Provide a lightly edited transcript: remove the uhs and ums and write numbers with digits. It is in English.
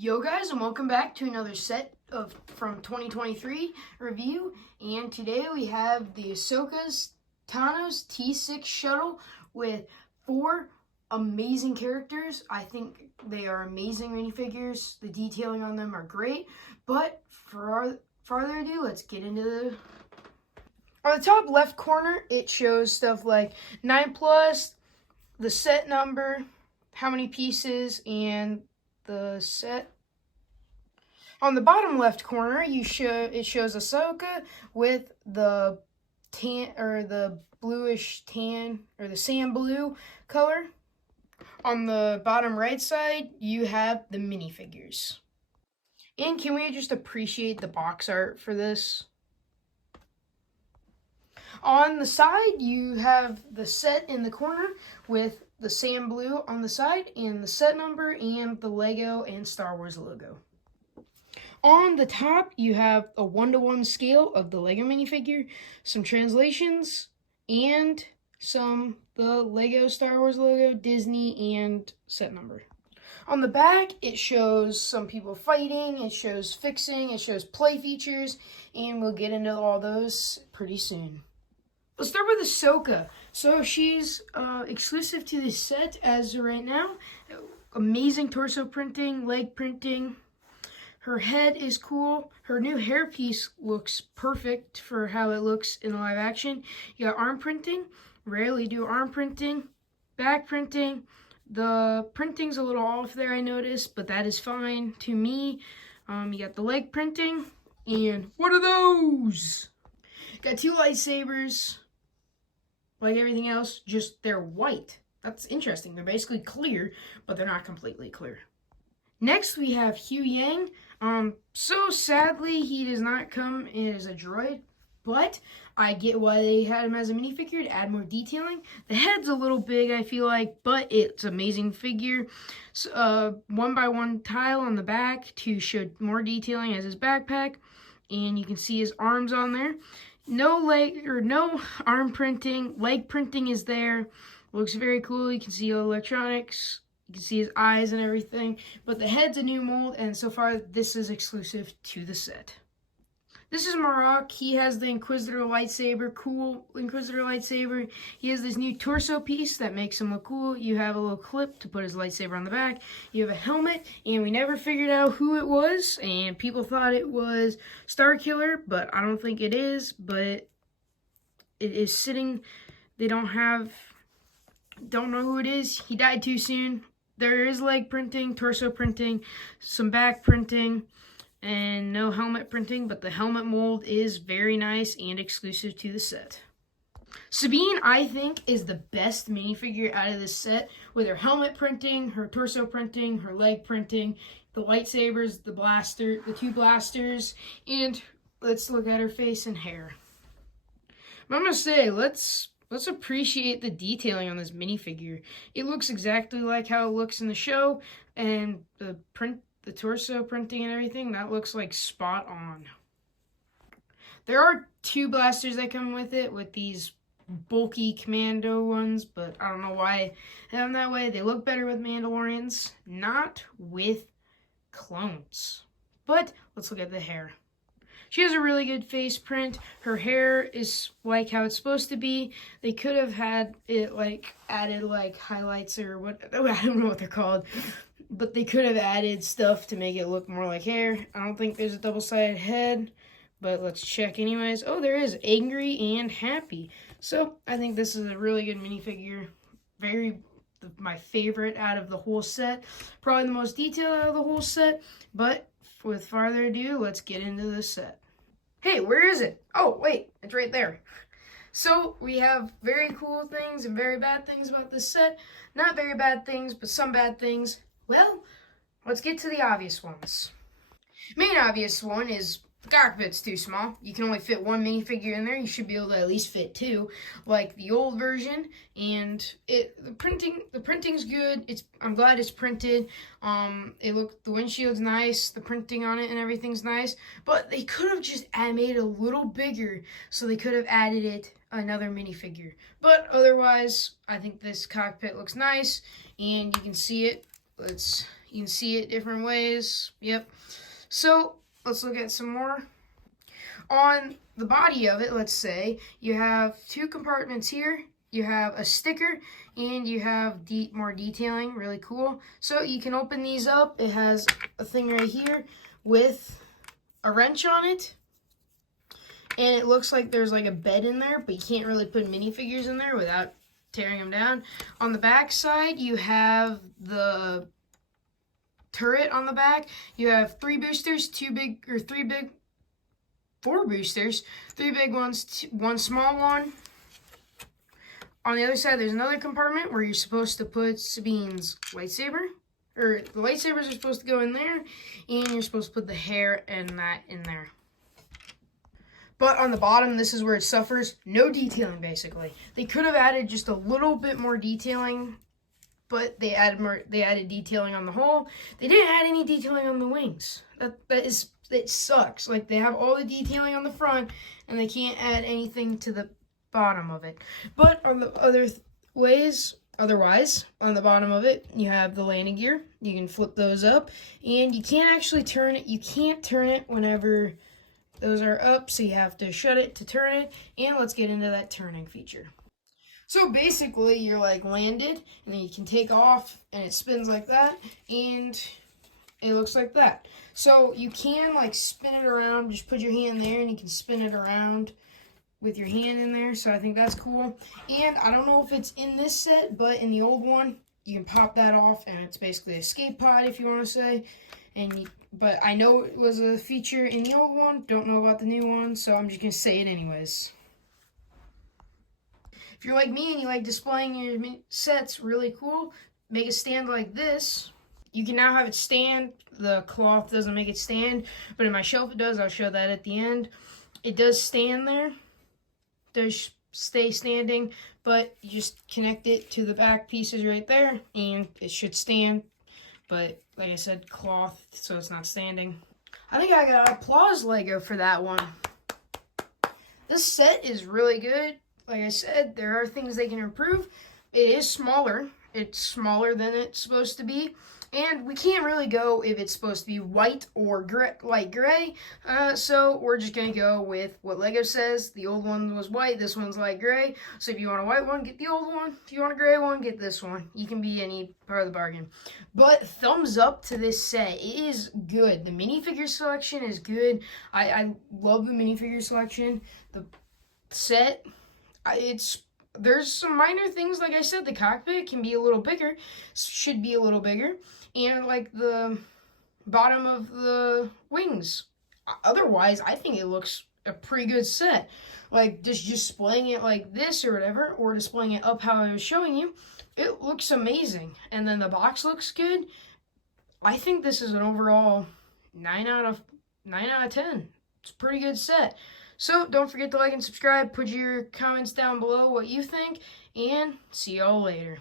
Yo guys, and welcome back to another set of from 2023 review. And today we have the Ahsoka T6 shuttle with 4 amazing characters. I think they are amazing minifigures. The detailing on them are great. But for further ado, let's get into the... On the top left corner, it shows stuff like 9+, the set number, how many pieces, and the set. On the bottom left corner, it shows Ahsoka with the tan or the bluish tan or the sand blue color. On the bottom right side, you have the minifigures. And can we just appreciate the box art for this? On the side, you have the set in the corner with the sand blue on the side and the set number and the Lego and Star Wars logo. On the top, you have a 1:1 scale of the Lego minifigure, some translations, and the Lego Star Wars logo, Disney, and set number. On the back, it shows some people fighting, it shows fixing, it shows play features, and we'll get into all those pretty soon. Let's start with Ahsoka. So she's exclusive to this set as of right now. Amazing torso printing, leg printing. Her head is cool. Her new hairpiece looks perfect for how it looks in live action. You got arm printing. Rarely do arm printing. Back printing. The printing's a little off there, I noticed, but that is fine to me. You got the leg printing. And what are those? Got 2 lightsabers. Like everything else, just they're white. That's interesting. They're basically clear, but they're not completely clear. Next, we have Hugh Yang. So sadly, he does not come in as a droid, but I get why they had him as a minifigure to add more detailing. The head's a little big, I feel like, but it's an amazing figure. So, 1x1 tile on the back to show more detailing as his backpack, and you can see his arms on there. No arm printing. Leg printing is there. Looks very cool. You can see all the electronics. You can see his eyes and everything. But the head's a new mold, and so far this is exclusive to the set. This is Marok. He has the Inquisitor lightsaber, cool Inquisitor lightsaber. He has this new torso piece that makes him look cool. You have a little clip to put his lightsaber on the back. You have a helmet, and we never figured out who it was, and people thought it was Starkiller, but I don't think it is, but it is sitting. They don't know who it is. He died too soon. There is leg printing, torso printing, some back printing, and no helmet printing, but the helmet mold is very nice and exclusive to the set. Sabine, I think, is the best minifigure out of this set, with her helmet printing, her torso printing, her leg printing, the lightsabers, the 2 blasters, and let's look at her face and hair. I'm gonna say, let's appreciate the detailing on this minifigure. It looks exactly like how it looks in the show, and the torso printing and everything, that looks like spot on. There are 2 blasters that come with it, with these bulky commando ones, but I don't know why they have them that way. They look better with Mandalorians, not with clones. But let's look at the hair. She has a really good face print. Her hair is like how it's supposed to be. They could have had it added highlights or what, I don't know what they're called, but they could have added stuff to make it look more like hair. I don't think there's a double-sided head, but let's check anyways. Oh, there is angry and happy. So I think this is a really good minifigure. My favorite out of the whole set. Probably the most detailed out of the whole set, but with farther ado, let's get into the set. Hey, where is it? Oh, wait, it's right there. So we have very cool things and very bad things about this set. Not very bad things, but some bad things. Well, let's get to the obvious ones. Main obvious one is the cockpit's too small. You can only fit 1 minifigure in there. You should be able to at least fit 2, like the old version. And the printing's good. I'm glad it's printed. The windshield's nice. The printing on it and everything's nice. But they could have just made it a little bigger, so they could have added another minifigure. But otherwise, I think this cockpit looks nice, and you can see it. You can see it different ways. Yep. So let's look at some more. On the body of it, let's say, you have 2 compartments here. You have a sticker, and you have more detailing. Really cool. So you can open these up. It has a thing right here with a wrench on it. And it looks like there's like a bed in there, but you can't really put minifigures in there without tearing them down. On the back side, you have the turret on the back. You have 3 boosters, 4 boosters, 3 big ones, 1 small one. On the other side, there's another compartment where you're supposed to put Sabine's lightsaber. Or the lightsabers are supposed to go in there, and you're supposed to put the hair and that in there. But on the bottom, this is where it suffers. No detailing, basically. They could have added just a little bit more detailing, but they added detailing on the hull. They didn't add any detailing on the wings. It sucks. Like, they have all the detailing on the front, and they can't add anything to the bottom of it. But on the otherwise, on the bottom of it, you have the landing gear. You can flip those up, and you can't actually turn it. You can't turn it whenever those are up, so you have to shut it to turn it. And let's get into that turning feature. So basically, you're like landed, and then you can take off, and it spins like that, and it looks like that. So you can like spin it around, just put your hand there, and you can spin it around with your hand in there. So I think that's cool. And I don't know if it's in this set, but in the old one, you can pop that off, and it's basically a escape pod, if you want to say. But I know it was a feature in the old one. Don't know about the new one, so I'm just going to say it anyways. If you're like me and you like displaying your sets really cool, make a stand like this. You can now have it stand. The cloth doesn't make it stand, but in my shelf it does. I'll show that at the end. It does stand there. It does stay standing, but you just connect it to the back pieces right there, and it should stand. But like I said, cloth, so it's not standing. I think I got applause Lego for that one. This set is really good. Like I said, there are things they can improve. It is smaller. It's smaller than it's supposed to be. And we can't really go if it's supposed to be white or light gray. So we're just going to go with what Lego says. The old one was white. This one's light gray. So if you want a white one, get the old one. If you want a gray one, get this one. You can be any part of the bargain. But thumbs up to this set. It is good. The minifigure selection is good. I love the minifigure selection. The set, there's some minor things. Like I said, the cockpit can be a little bigger. Should be a little bigger. And like the bottom of the wings. Otherwise, I think it looks a pretty good set. Like just displaying it like this or whatever, or displaying it up how I was showing you, it looks amazing. And then the box looks good. I think this is an overall 9 out of 10. It's a pretty good set. So don't forget to like and subscribe. Put your comments down below what you think, and see y'all later.